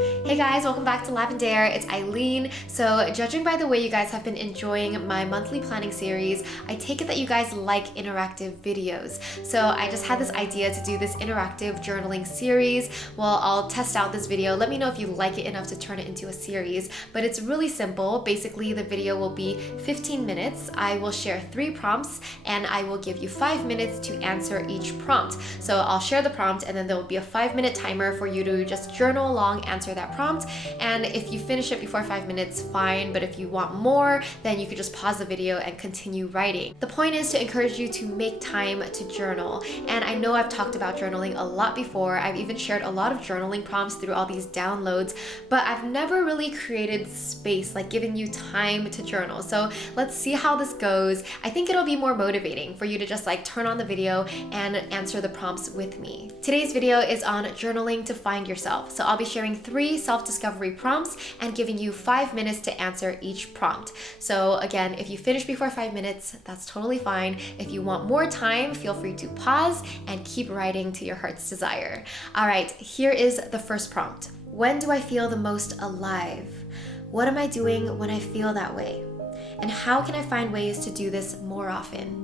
Hey guys, welcome back to Lavendaire. It's Aileen. So, judging by the way you guys have been enjoying my monthly planning series, I take it that you guys like interactive videos. So, I just had this idea to do this interactive journaling series. Well, I'll test out this video. Let me know if you like it enough to turn it into a series. But it's really simple. Basically, the video will be 15 minutes. I will share 3 prompts and I will give you 5 minutes to answer each prompt. So, I'll share the prompt and then there will be a 5-minute timer for you to just journal along, answer that prompt. And if you finish it before 5 minutes, fine, but if you want more, then you could just pause the video and continue writing. The point is to encourage you to make time to journal. And I know I've talked about journaling a lot before. I've even shared a lot of journaling prompts through all these downloads, but I've never really created space, like given you time to journal. So let's see how this goes. I think it'll be more motivating for you to just like turn on the video and answer the prompts with me. Today's video is on journaling to find yourself. So I'll be sharing 3 self-discovery prompts and giving you 5 minutes to answer each prompt. So again, if you finish before 5 minutes, that's totally fine. If you want more time, feel free to pause and keep writing to your heart's desire. All right, here is the first prompt. When do I feel the most alive? What am I doing when I feel that way? And how can I find ways to do this more often?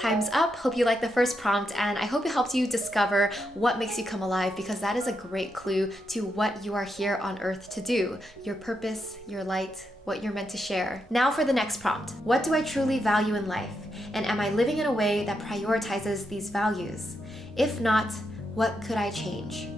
Time's up. Hope you liked the first prompt, and I hope it helped you discover what makes you come alive, because that is a great clue to what you are here on earth to do, your purpose, your light, what you're meant to share. Now for the next prompt. What do I truly value in life? And am I living in a way that prioritizes these values? If not, what could I change?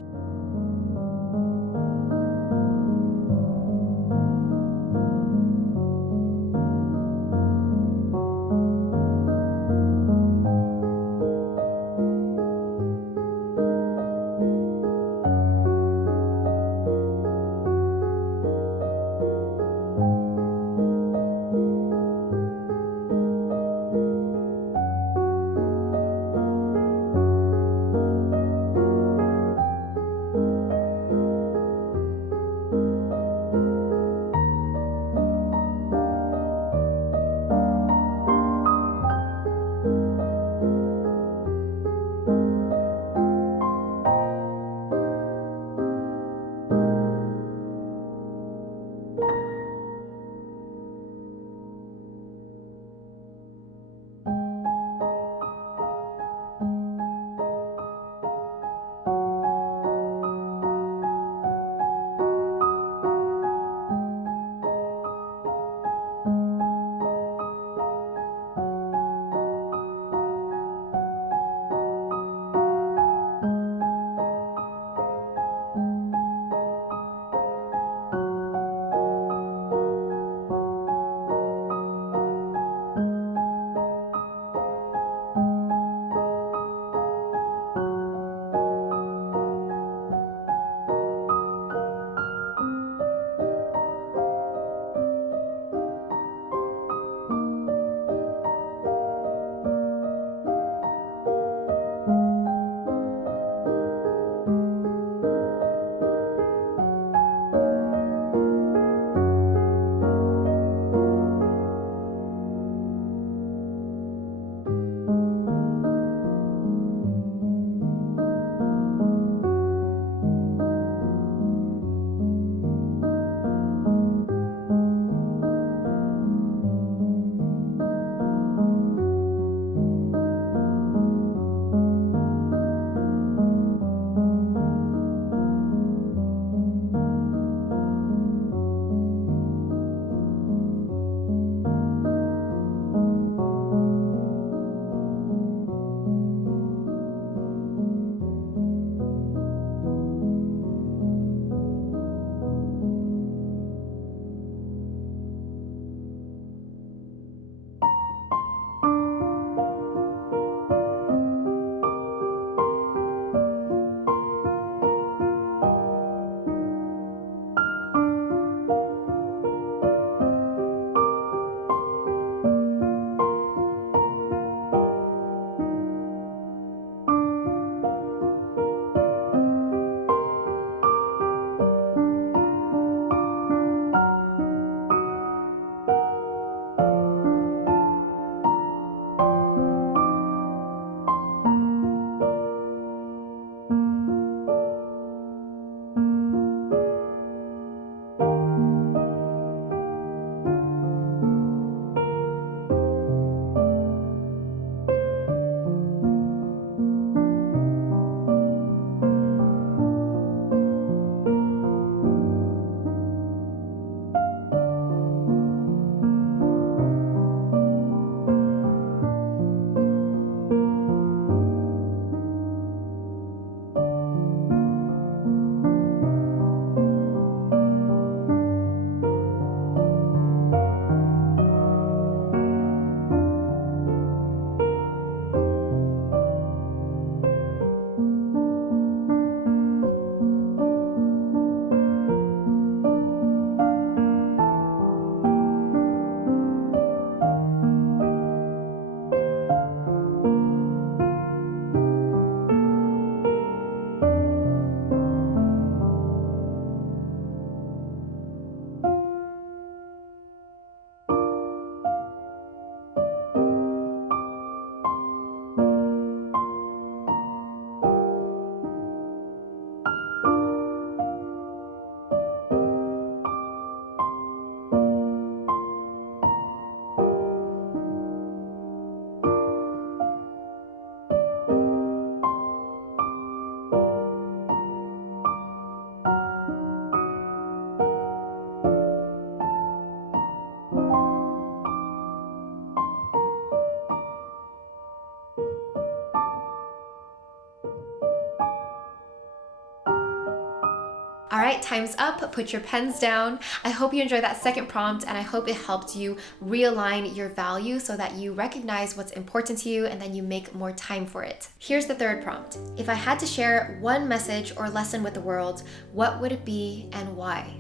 All right, time's up. Put your pens down. I hope you enjoyed that second prompt, and I hope it helped you realign your value so that you recognize what's important to you and then you make more time for it. Here's the third prompt. If I had to share one message or lesson with the world, what would it be and why?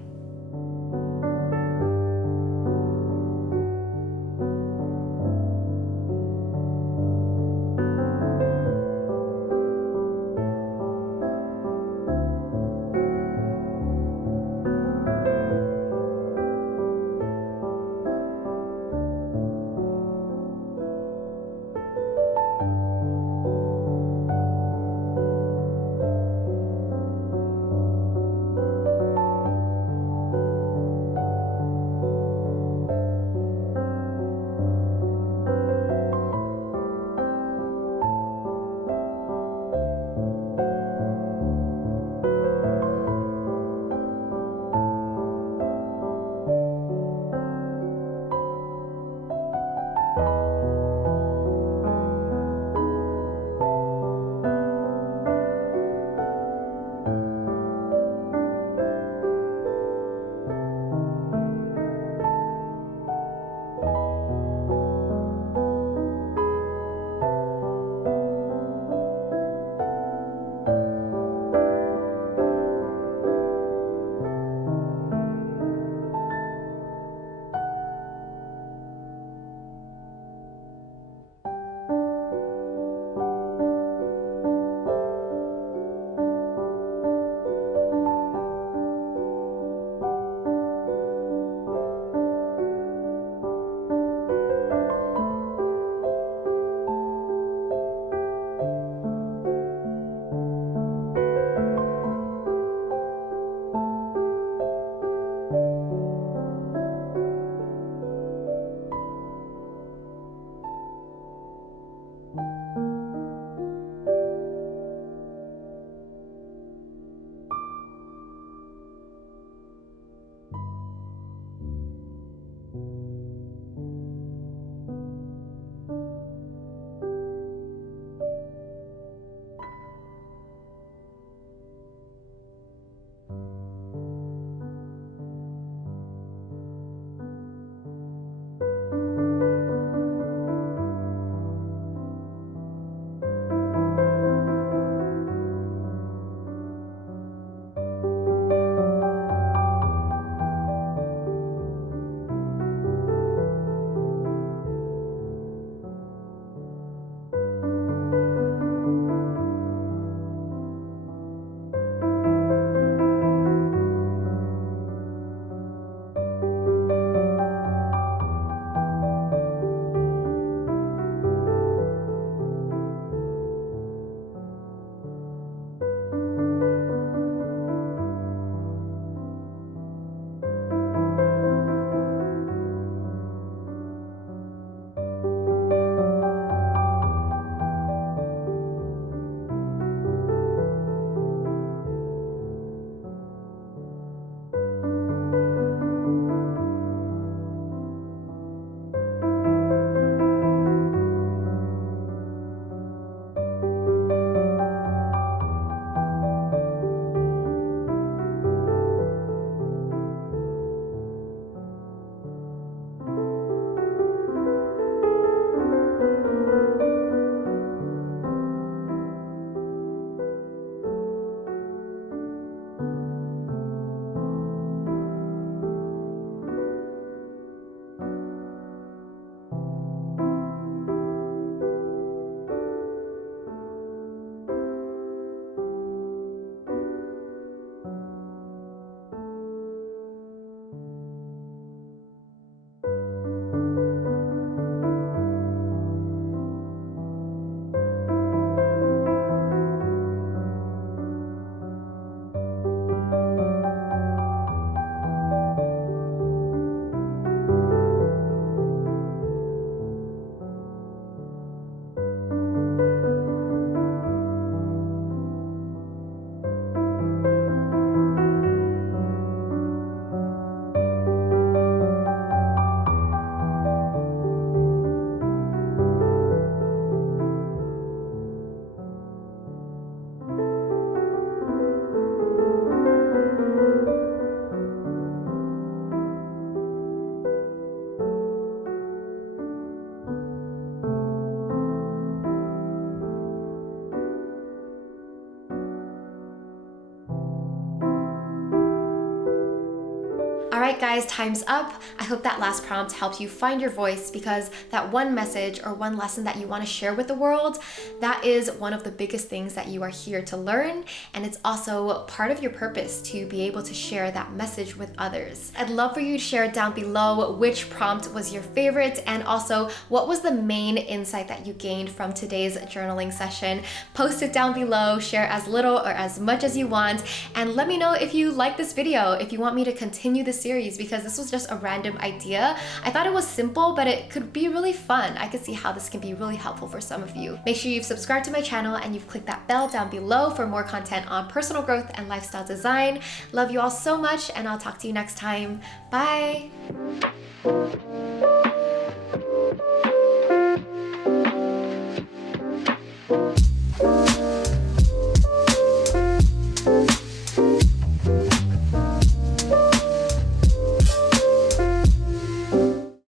Alright guys, time's up. I hope that last prompt helped you find your voice, because that one message or one lesson that you want to share with the world, that is one of the biggest things that you are here to learn, and it's also part of your purpose to be able to share that message with others. I'd love for you to share down below which prompt was your favorite, and also what was the main insight that you gained from today's journaling session. Post it down below, share as little or as much as you want, and let me know if you like this video, if you want me to continue the series, because this was just a random idea. I thought it was simple, but it could be really fun. I could see how this can be really helpful for some of you. Make sure you've subscribed to my channel and you've clicked that bell down below for more content on personal growth and lifestyle design. Love you all so much, and I'll talk to you next time. Bye!